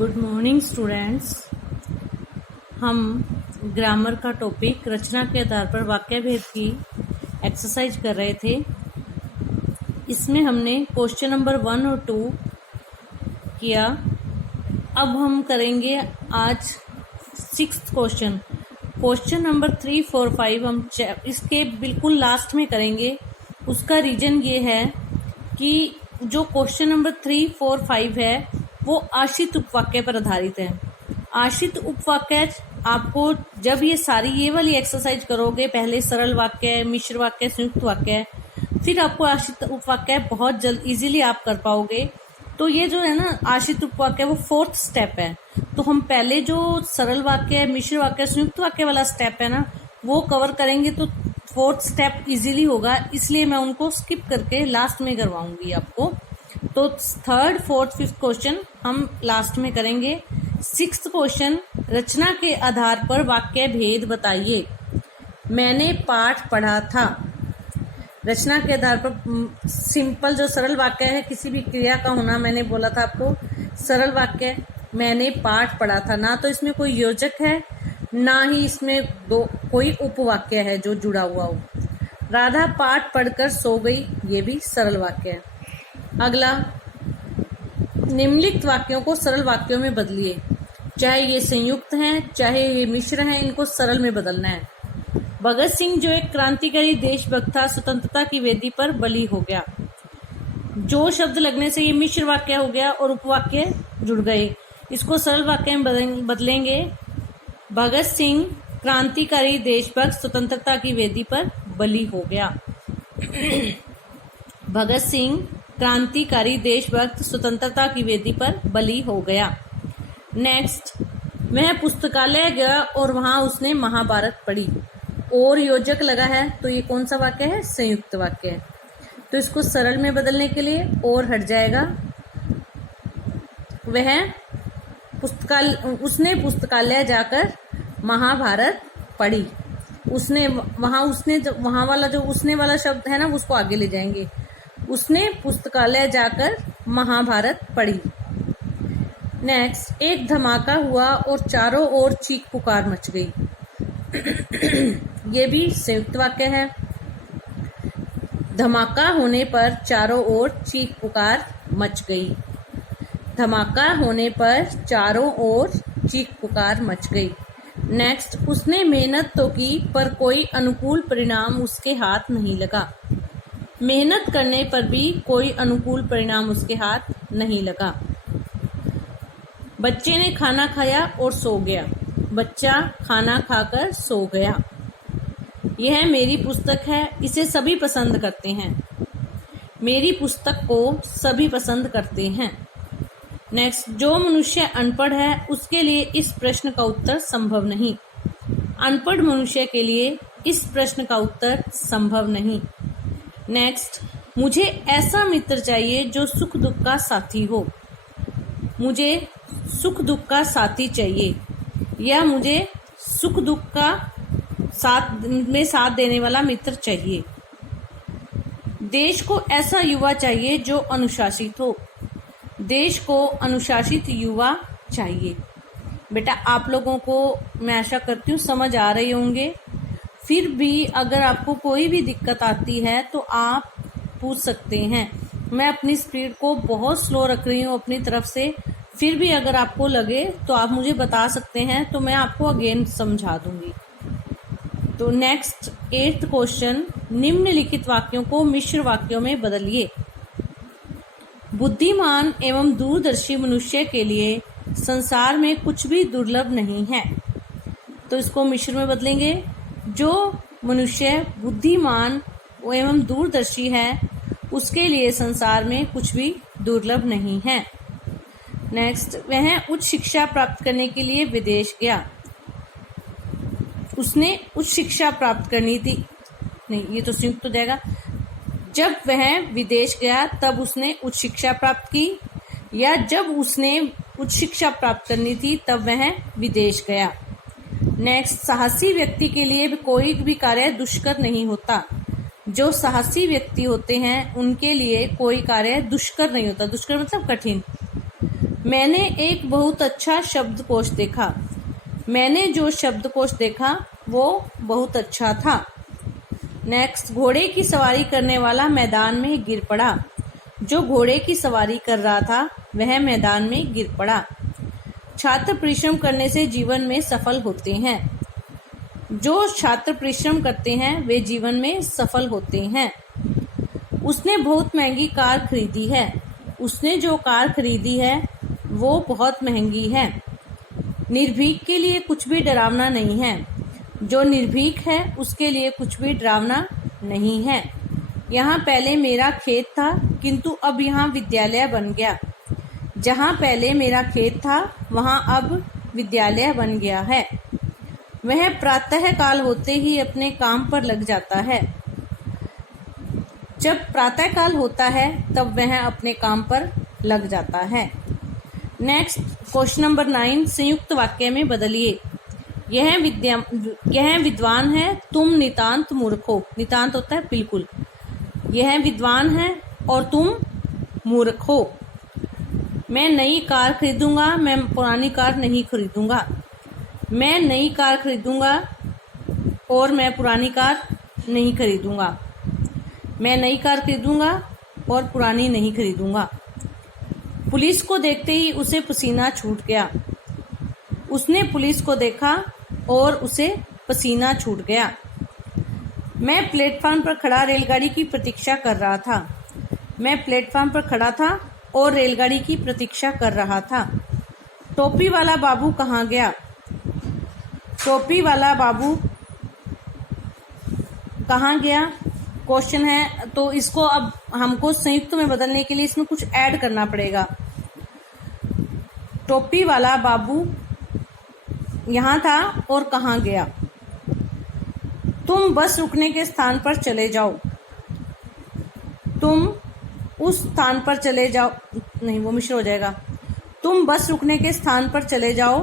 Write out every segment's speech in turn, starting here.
Good morning students. हम grammar का topic रचना के आधार पर वाक्य भेद की एक्सरसाइज कर रहे थे। इसमें हमने क्वेश्चन नंबर 1 और 2 किया। अब हम करेंगे आज 6th क्वेश्चन नंबर 3, 4, 5 हम इसके बिल्कुल लास्ट में करेंगे। उसका रीजन ये है कि जो क्वेश्चन नंबर 3, 4, 5 है वो आश्रित उपवाक्य पर आधारित है। आश्रित उपवाक्य आपको जब ये वाली एक्सरसाइज करोगे, पहले सरल वाक्य, मिश्र वाक्य, संयुक्त वाक्य, फिर आपको आश्रित उपवाक्य बहुत जल्द इजीली आप कर पाओगे। तो ये जो है ना आश्रित उपवाक्य वो 4th स्टेप है। तो हम पहले जो सरल वाक्य, मिश्र वाक्य, संयुक्त वाक्य वाला स्टेप है ना वो कवर करेंगे तो 4th स्टेप इजीली होगा, इसलिए मैं उनको स्किप करके लास्ट में करवाऊंगी आपको। तो 3rd, 4th, 5th क्वेश्चन हम लास्ट में करेंगे। 6th क्वेश्चन, रचना के आधार पर वाक्य भेद बताइए। मैंने पाठ पढ़ा था। रचना के आधार पर सिंपल जो सरल वाक्य है, किसी भी क्रिया का होना, मैंने बोला था आपको सरल वाक्य मैंने पाठ पढ़ा था। ना तो इसमें कोई योजक है, ना ही इसमें कोई उपवाक्य है जो जुड़ा हुआ हो। राधा पाठ पढ़कर सो गई, ये भी सरल वाक्य है। अगला, निम्नलिखित वाक्यों को सरल वाक्यों में बदलिए। चाहे ये संयुक्त हैं, चाहे ये मिश्र हैं, इनको सरल में बदलना है। भगत सिंह जो एक क्रांतिकारी देशभक्त था, स्वतंत्रता की वेदी पर बली हो गया। जो शब्द लगने से ये मिश्र वाक्य हो गया और उपवाक्य जुड़ गए, इसको सरल वाक्य में बदलेंगे। भगत सिंह क्रांतिकारी देशभक्त स्वतंत्रता की वेदी पर बली हो गया। भगत सिंह क्रांतिकारी देशभक्त स्वतंत्रता की वेदी पर बली हो गया। नेक्स्ट, वह पुस्तकालय गया और वहां उसने महाभारत पढ़ी। और योजक लगा है तो ये कौन सा वाक्य है? संयुक्त वाक्य है। तो इसको सरल में बदलने के लिए और हट जाएगा। उसने पुस्तकालय जाकर महाभारत पढ़ी। वहां वाला जो उसने वाला शब्द है ना उसको आगे ले जाएंगे। उसने पुस्तकालय जाकर महाभारत पढ़ी। नेक्स्ट, एक धमाका हुआ और चारों ओर चीख पुकार मच गई। ये भी संयुक्त वाक्य है। धमाका होने पर चारों ओर चीख पुकार मच गई। धमाका होने पर चारों ओर चीख पुकार मच गई। नेक्स्ट, उसने मेहनत तो की पर कोई अनुकूल परिणाम उसके हाथ नहीं लगा। मेहनत करने पर भी कोई अनुकूल परिणाम उसके हाथ नहीं लगा। बच्चे ने खाना खाया और सो गया। बच्चा खाना खाकर सो गया। यह मेरी पुस्तक है, इसे सभी पसंद करते हैं। मेरी पुस्तक को सभी पसंद करते हैं। नेक्स्ट, जो मनुष्य अनपढ़ है उसके लिए इस प्रश्न का उत्तर संभव नहीं। अनपढ़ मनुष्य के लिए इस प्रश्न का उत्तर संभव नहीं। नेक्स्ट, मुझे ऐसा मित्र चाहिए जो सुख दुख का साथी हो। मुझे सुख दुख का साथी चाहिए, या मुझे सुख दुख का साथ देने वाला मित्र चाहिए। देश को ऐसा युवा चाहिए जो अनुशासित हो। देश को अनुशासित युवा चाहिए। बेटा आप लोगों को मैं आशा करती हूँ समझ आ रही होंगे। फिर भी अगर आपको कोई भी दिक्कत आती है तो आप पूछ सकते हैं। मैं अपनी स्पीड को बहुत स्लो रख रही हूँ अपनी तरफ से। फिर भी अगर आपको लगे तो आप मुझे बता सकते हैं, तो मैं आपको अगेन समझा दूंगी। तो नेक्स्ट 8th क्वेश्चन, निम्नलिखित वाक्यों को मिश्र वाक्यों में बदलिए। बुद्धिमान एवं दूरदर्शी मनुष्य के लिए संसार में कुछ भी दुर्लभ नहीं है। तो इसको मिश्र में बदलेंगे। जो मनुष्य बुद्धिमान एवं दूरदर्शी है उसके लिए संसार में कुछ भी दुर्लभ नहीं है। नेक्स्ट, वह उच्च शिक्षा प्राप्त करने के लिए विदेश गया। उसने उच्च शिक्षा प्राप्त करनी थी, नहीं ये तो संयुक्त हो जाएगा। जब वह विदेश गया तब उसने उच्च शिक्षा प्राप्त की, या जब उसने उच्च शिक्षा प्राप्त करनी थी तब वह विदेश गया। नेक्स्ट, साहसी व्यक्ति के लिए कोई भी कार्य दुष्कर नहीं होता। जो साहसी व्यक्ति होते हैं उनके लिए कोई कार्य दुष्कर नहीं होता। दुष्कर मतलब कठिन। मैंने एक बहुत अच्छा शब्दकोश देखा। मैंने जो शब्दकोश देखा वो बहुत अच्छा था। नेक्स्ट, घोड़े की सवारी करने वाला मैदान में गिर पड़ा। जो घोड़े की सवारी कर रहा था वह मैदान में गिर पड़ा। छात्र परिश्रम करने से जीवन में सफल होते हैं। जो छात्र परिश्रम करते हैं वे जीवन में सफल होते हैं। उसने बहुत महंगी कार खरीदी है। उसने जो कार खरीदी है वो बहुत महंगी है। निर्भीक के लिए कुछ भी डरावना नहीं है। जो निर्भीक है उसके लिए कुछ भी डरावना नहीं है। यहाँ पहले मेरा खेत था किंतु अब यहाँ विद्यालय बन गया। जहाँ पहले मेरा खेत था वहाँ अब विद्यालय बन गया है। वह प्रातः काल होते ही अपने काम पर लग जाता है। जब प्रातः काल होता है तब वह अपने काम पर लग जाता है। नेक्स्ट, क्वेश्चन नंबर 9, संयुक्त वाक्य में बदलिए। यह विद्वान है, तुम नितांत मूर्ख हो। नितांत होता है बिल्कुल। यह विद्वान है और तुम मूर्ख हो। मैं नई कार खरीदूंगा, मैं पुरानी कार नहीं खरीदूंगा। मैं नई कार खरीदूंगा और मैं पुरानी कार नहीं खरीदूंगा। मैं नई कार खरीदूंगा और पुरानी नहीं खरीदूंगा। पुलिस को देखते ही उसे पसीना छूट गया। उसने पुलिस को देखा और उसे पसीना छूट गया। मैं प्लेटफार्म पर खड़ा रेलगाड़ी की प्रतीक्षा कर रहा था। मैं प्लेटफार्म पर खड़ा था और रेलगाड़ी की प्रतीक्षा कर रहा था। टोपी वाला बाबू कहाँ गया? टोपी वाला बाबू कहाँ गया क्वेश्चन है, तो इसको अब हमको संयुक्त में बदलने के लिए इसमें कुछ ऐड करना पड़ेगा। टोपी वाला बाबू यहाँ था और कहाँ गया? तुम बस रुकने के स्थान पर चले जाओ। तुम उस स्थान पर चले जाओ, नहीं वो मिश्र हो जाएगा। तुम बस रुकने के स्थान पर चले जाओ।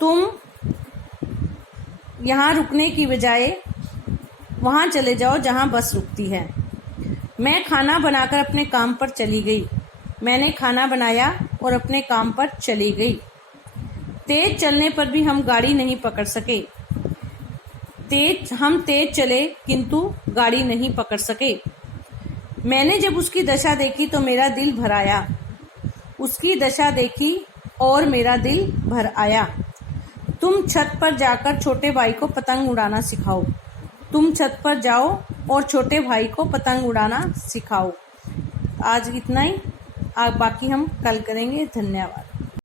तुम यहाँ रुकने की बजाय वहाँ चले जाओ जहाँ बस रुकती है। मैं खाना बनाकर अपने काम पर चली गई। मैंने खाना बनाया और अपने काम पर चली गई। तेज चलने पर भी हम गाड़ी नहीं पकड़ सके। हम तेज चले किंतु गाड़ी नहीं पकड़ सके। मैंने जब उसकी दशा देखी तो मेरा दिल भर आया। उसकी दशा देखी और मेरा दिल भर आया। तुम छत पर जाकर छोटे भाई को पतंग उड़ाना सिखाओ। तुम छत पर जाओ और छोटे भाई को पतंग उड़ाना सिखाओ। आज इतना ही, बाकी हम कल करेंगे। धन्यवाद।